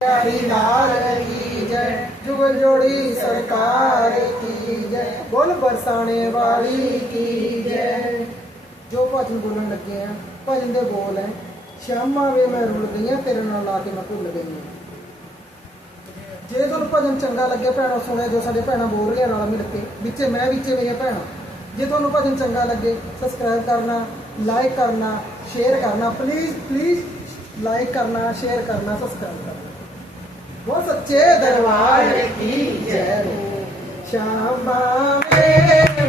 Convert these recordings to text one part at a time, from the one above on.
प्यारी लाल की जय, जुगल जोड़ी सरकार की जय, बोल बरसाने वाली की जय। जो भजन बोलन लगे हैं, भजन दे बोल है, श्यामा वे मैं रुल गई हाँ, तेरे नाल ला के मैं भुल गई हूँ। जे तुहानूं भजन चंगा लगे भैणों, सुने जो साडे भैणां बोल रही नाल मिल के, विचे मैं विचे मेरियां भैणां। जे तुहानूं भजन चंगा लगे सबसक्राइब करना, लाइक करना, शेयर करना, प्लीज़ प्लीज़ लाइक करना, शेयर करना, सबसक्राइब करना। वो सच्चे दरबार की जय हो। श्यामा वे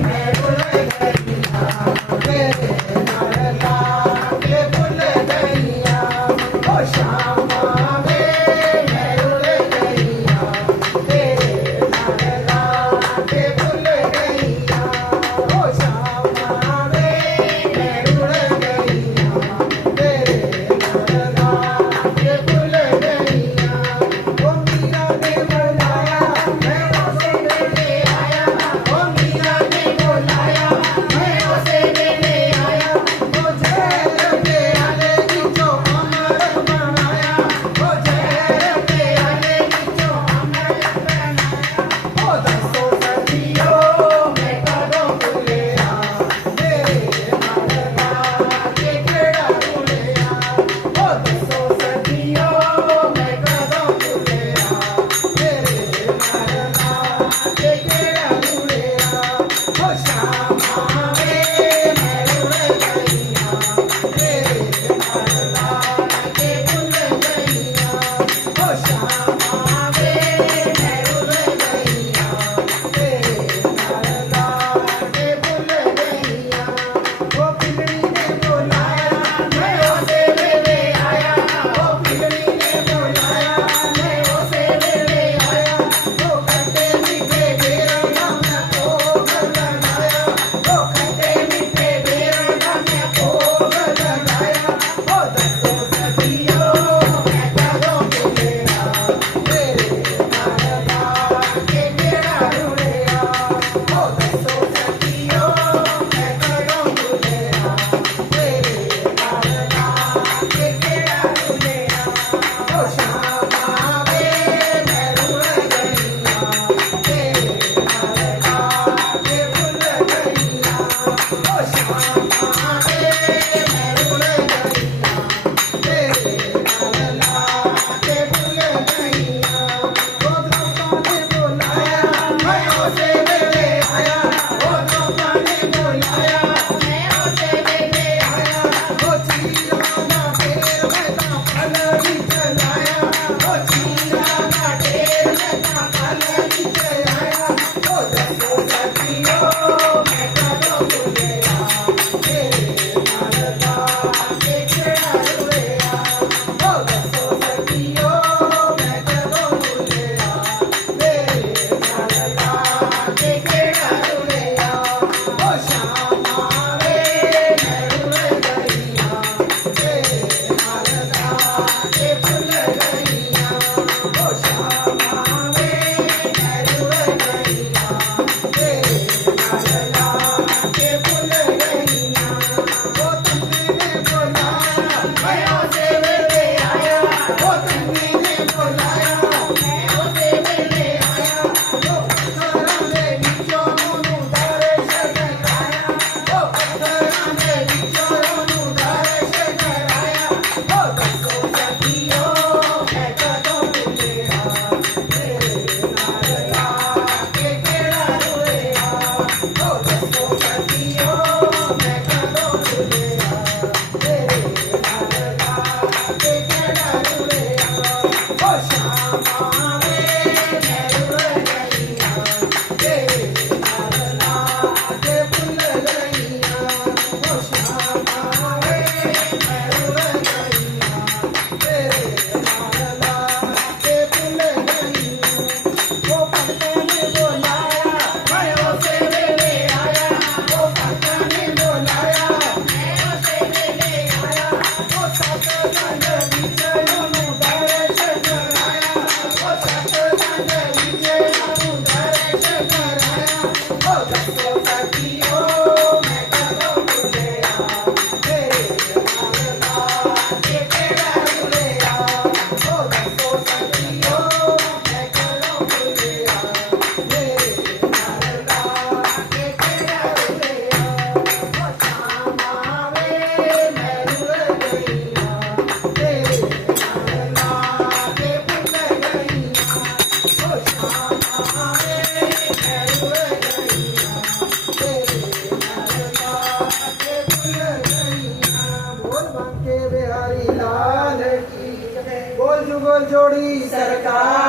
मैं भुल गई हाँ, तेरे नाल लाके भुल गई हाँ। ओ श्यामा वे मैं भुल गई हाँ, तेरे नाल लाके भुल गई हाँ। ओ श्यामा वे मैं भुल गई हाँ, तेरे नाल लाके भुल गई हाँ। ओ मीरा ने बुलाया मैं उसे लेने आया, ओ मीरा ने बुलाया मैं उसे लेने आया। ओ जहर के आले नीचो अमर बनाया, ओ जहर के आले नीचो अमर बनाया। ओ दसो सदियों मैं कदों भुलिया, मेरे नाल लाके केड़ा भुलिया। ओ दसो सदियों मैं कदों भुलिया, मेरे नाल लाके केड़ा भुलिया। ओ श्यामा वे मैं रुल गई हाँ, तेरे नाल लाके भुल गई हाँ। ओ श्यामा वे मैं रुल गई हाँ, तेरे नाल लाके भुल गई हाँ। ओ पिंगली ने बुलाया मैं उसे लेने आया, ओ पिंगली ने बुलाया मैं उसे लेने आया। ओ खट्टे मीठे बेरों का मैं भोग लगाया, ओ खट्टे मीठे बेरों का मैं भोग लगाया। ओ दसो सदियों मैं कदों भुलिया, तेरे नाल लाके केड़ा रुलिया। ओ दसो सदियों मैं कदों भुलिया, तेरे नाल लाके केड़ा रुलिया। ओ श्यामा वे मैं रुल गई हाँ, तेरे नाल लाके भुल गई हाँ। ओ श्यामा वे मैं रुल गई हाँ, तेरे नाल लाके भुल गई हाँ। ओ द्रौपदी ने बुलाया मैं उसे लेने आया, ओ द्रौपदी ने बुलाया मैं उसे लेने आया। ओ चीरा ना ढेर मैं तां फल विच लाया, ओ चीरा ना ढेर मैं तां फल विच आया। ओ दसो सदियों मैं कदों भुलिया, तेरे नाल लाके केड़ा रुलिया। ओ दसो सदियों मैं कदों भुलिया, तेरे नाल लाके केड़ा रुलिया। ओ श्यामा वे मैं रुल गई हाँ, तेरे नाल लाके भुल गई हाँ। ओ श्यामा वे मैं रुल गई हाँ, तेरे नाल लाके भुल गई हाँ। ओ तुमने ने बुलाया मैं उसे लेने आया, ओ तुमने ने बुलाया मैं उसे लेने आया। ओ पत्थरां दे विचों ओनू दर्श कराया, ओ पत्थरां दे विचों ओनू दर्श कराया। ओ दसो सदियों मैं कदों भुलिया, तेरे नाल लाके केड़ा रुलिया। ओ दसो सदियों मैं कदों भुलिया, तेरे नाल लाके केड़ा रुलिया। ओ श्यामा वे मैं रुल गई हाँ, तेरे नाल लाके भुल गई हाँ। ओ श्यामा वे मैं रुल गई हाँ, तेरे नाल लाके भुल गई हूँ। ओ भगता ने बुलाया मैं उसे लेने आया, ओ भगता ने बुलाया मैं उसे लेने आया। ओ सतसंग विच ओनू दर्श कराया, ओ जुगल जोड़ी सरकार